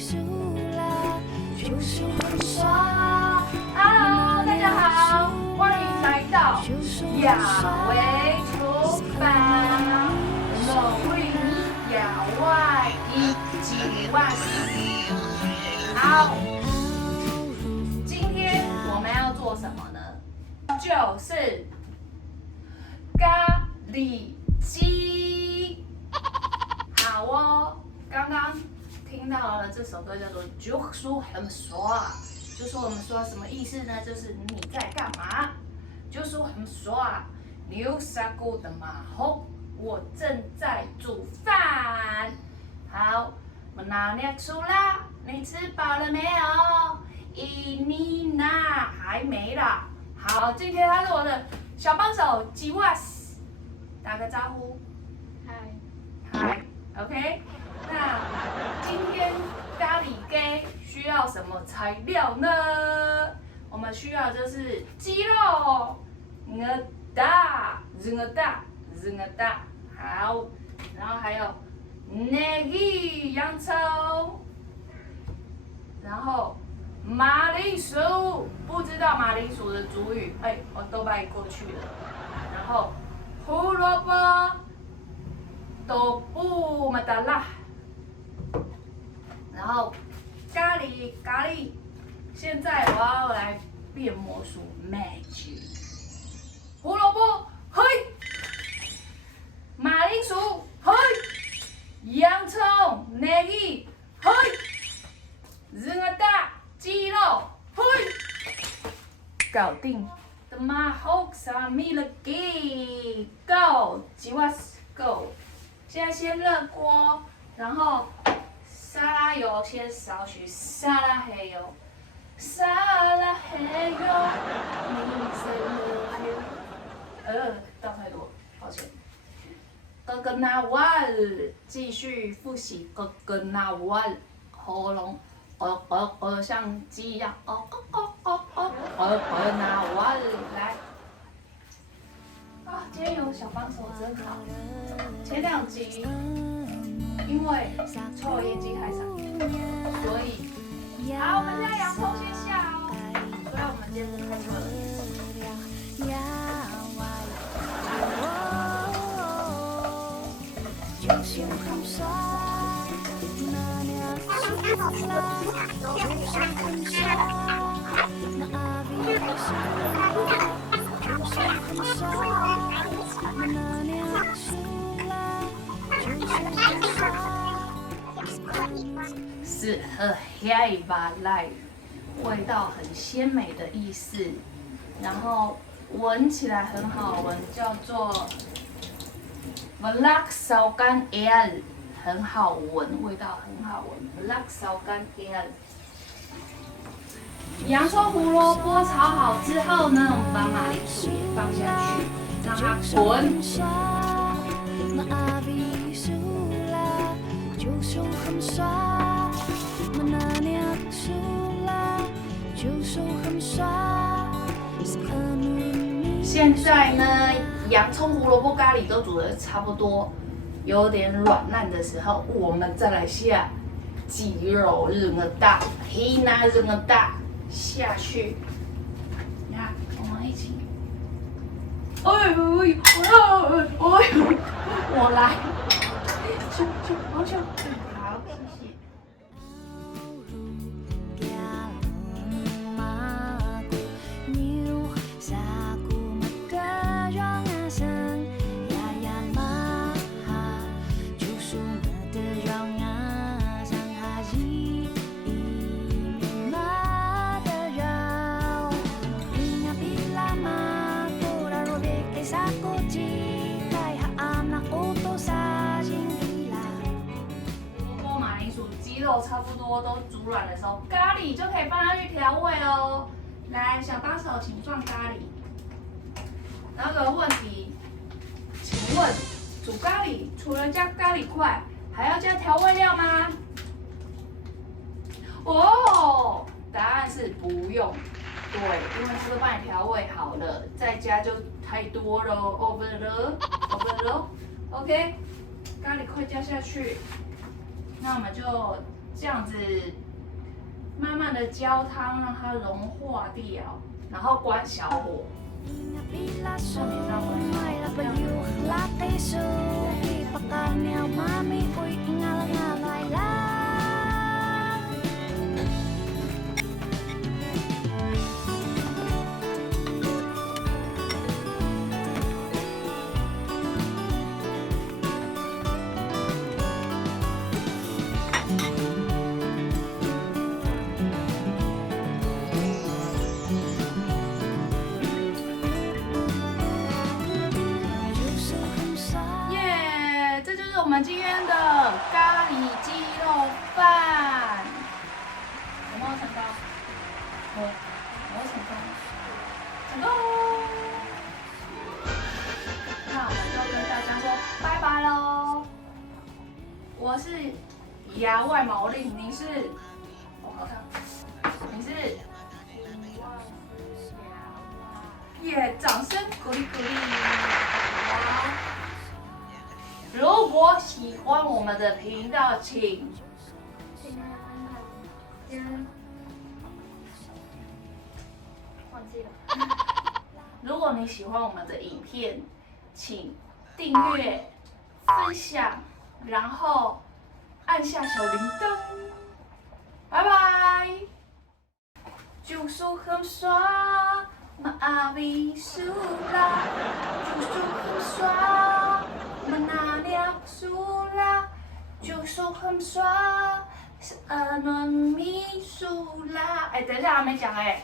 就是很爽。Hello， 大家好，欢迎来到亚维厨房，我为你亚外一几万。好，今天我们要做什么呢？就是咖喱鸡。好哦，刚刚听到了这首歌叫做《就说很爽》，就说我们说什么意思呢？就是你在干嘛？就说很爽，你有啥过的吗？吼，我正在煮饭。好，我拿捏出啦，你吃饱了没有？伊妮娜还没啦。好，今天他是我的小帮手吉瓦斯，打个招呼。嗨 ，OK。那今天咖喱鸡需要什么材料呢？我们需要就是鸡肉、鹅蛋、好，然后还有negi 洋葱，然后马铃薯，不知道马铃薯的族语，我都背过去了。然后胡萝卜、豆腐、马达拉。然后咖喱，现在我要来变魔术 magic。胡萝卜，嘿；马铃薯，嘿；洋葱，negi，嘿；热蛋，鸡肉，嘿。搞定。的马好萨米了给 ，go， 吉瓦斯 go。现在先热锅，然后。沙拉油先少许，沙拉黑油，倒太多，抱歉。哥哥那碗，继续复习哥哥那碗，喉咙，像鸡一样，那碗来。啊，今天有小帮手真好。前2集。因为抽油烟机太少，所以好，我们现在洋葱先下哦。所以我们今天不开抽油烟是和黑巴来，味道很鲜美的意思，然后闻起来很好闻，叫做 Velak Saukan El， 很好闻，味道很好闻 ，Velak Saukan El。洋葱、胡萝卜炒好之后呢，我们把马铃薯也放下去，让它滚。现在呢，洋葱、胡萝卜咖喱都煮得差不多，有点软烂的时候，我们再来下鸡肉热蛋、黑拿热蛋下去。你看，我们一起。我来。好久。好，谢谢。鸡肉差不多都煮软的时候，咖喱就可以放下去调味哦。来，小帮手，请放咖喱。然后有个问题，请问煮咖喱除了加咖喱块，还要加调味料吗？哦，答案是不用。对，因为它都帮你调味好了，再加就太多了 ，over 了 ，OK， 咖喱块加下去。那我们就这样子慢慢的焦汤，让它融化掉，然后关小火。我们今天的咖喱鸡肉饭有没有成功？有没有成功？成功！那我们就跟大家说拜拜喽。我是牙外毛令，你是？我好看。你是？耶！掌声鼓励鼓励。如果喜欢我们的频道，请忘记了。如果你喜欢我们的影片，请订阅、分享，然后按下小铃铛。拜拜。Jusu hemswa maawi sula, Jusu hemswa menanya sula, Jusu hemswa nami sula。哎，等一下还没讲哎。